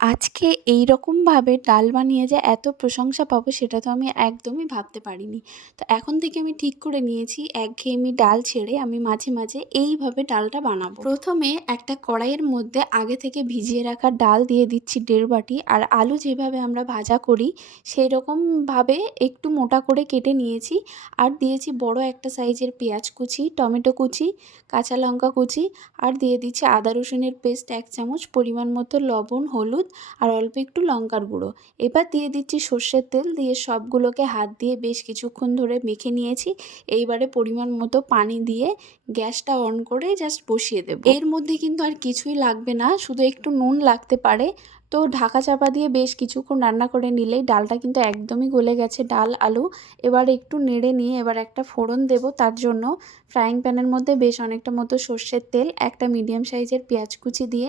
আজকে এইরকমভাবে ডাল বানিয়ে যে এত প্রশংসা পাবো সেটা তো আমি একদমই ভাবতে পারিনি। তো এখন থেকে আমি ঠিক করে নিয়েছি একঘেয়েমি ডাল ছেড়ে আমি মাঝে মাঝে এইভাবে ডালটা বানাবো। প্রথমে একটা কড়াইয়ের মধ্যে আগে থেকে ভিজিয়ে রাখা ডাল দিয়ে দিচ্ছি 1.5 বাটি, আর আলু যেভাবে আমরা ভাজা করি সেই রকমভাবে একটু মোটা করে কেটে নিয়েছি। আর দিয়েছি বড় একটা সাইজের পেঁয়াজ কুচি, টমেটো কুচি, কাঁচা লঙ্কা কুচি, আর দিয়ে দিচ্ছি আদা রসুনের পেস্ট 1 চামচ, পরিমাণ মতো লবণ, হলুদ আর অল্প একটু লঙ্কার গুঁড়ো। এবার দিয়ে দিচ্ছি সর্ষের তেল, দিয়ে সবগুলোকে হাত দিয়ে বেশ কিছুক্ষণ ধরে মেখে নিয়েছি। এইবারে পরিমাণ মতো পানি দিয়ে গ্যাসটা অন করে জাস্ট বসিয়ে দেব। এর মধ্যে কিন্তু আর কিছুই লাগবে না, শুধু একটু নুন লাগতে পারে। তো ঢাকা চাপা দিয়ে বেশ কিছুক্ষণ রান্না করে নিলেই ডালটা কিন্তু একদমই গলে গেছে, ডাল আলু। এবার একটু নেড়ে নিয়ে এবার একটা ফোড়ন দেব। তার জন্য ফ্রাইং প্যানের মধ্যে বেশ অনেকটা মতো সর্ষের তেল, একটা মিডিয়াম সাইজের পেঁয়াজ কুচি দিয়ে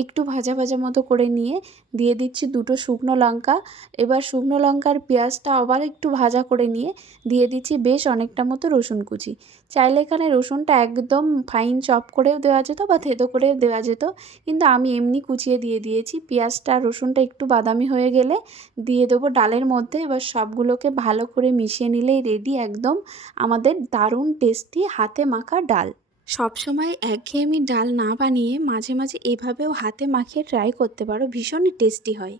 একটু ভাজা ভাজা মতো করে নিয়ে দিয়ে দিচ্ছি 2টো শুকনো লঙ্কা। এবার শুকনো লঙ্কার পেঁয়াজটা আবার একটু ভাজা করে নিয়ে দিয়ে দিচ্ছি বেশ অনেকটা মতো রসুন কুচি। চাইলে এখানে রসুনটা একদম ফাইন চপ করেও দেওয়া যেত বা থেঁতো করেও দেওয়া যেত, কিন্তু আমি এমনি কুচিয়ে দিয়ে দিয়েছি। পেঁয়াজটা রসুনটা একটু বাদামি হয়ে গেলে দিয়ে দেবো ডালের মধ্যে। এবার সবগুলোকে ভালো করে মিশিয়ে নিলেই রেডি একদম আমাদের দারুণ টেস্টি হাতে মাখা ডাল। সবসময় একঘেয়েমি ডাল না বানিয়ে মাঝে মাঝে এভাবেও হাতে মাখিয়ে ট্রাই করতে পারো, ভীষণই টেস্টি হয়।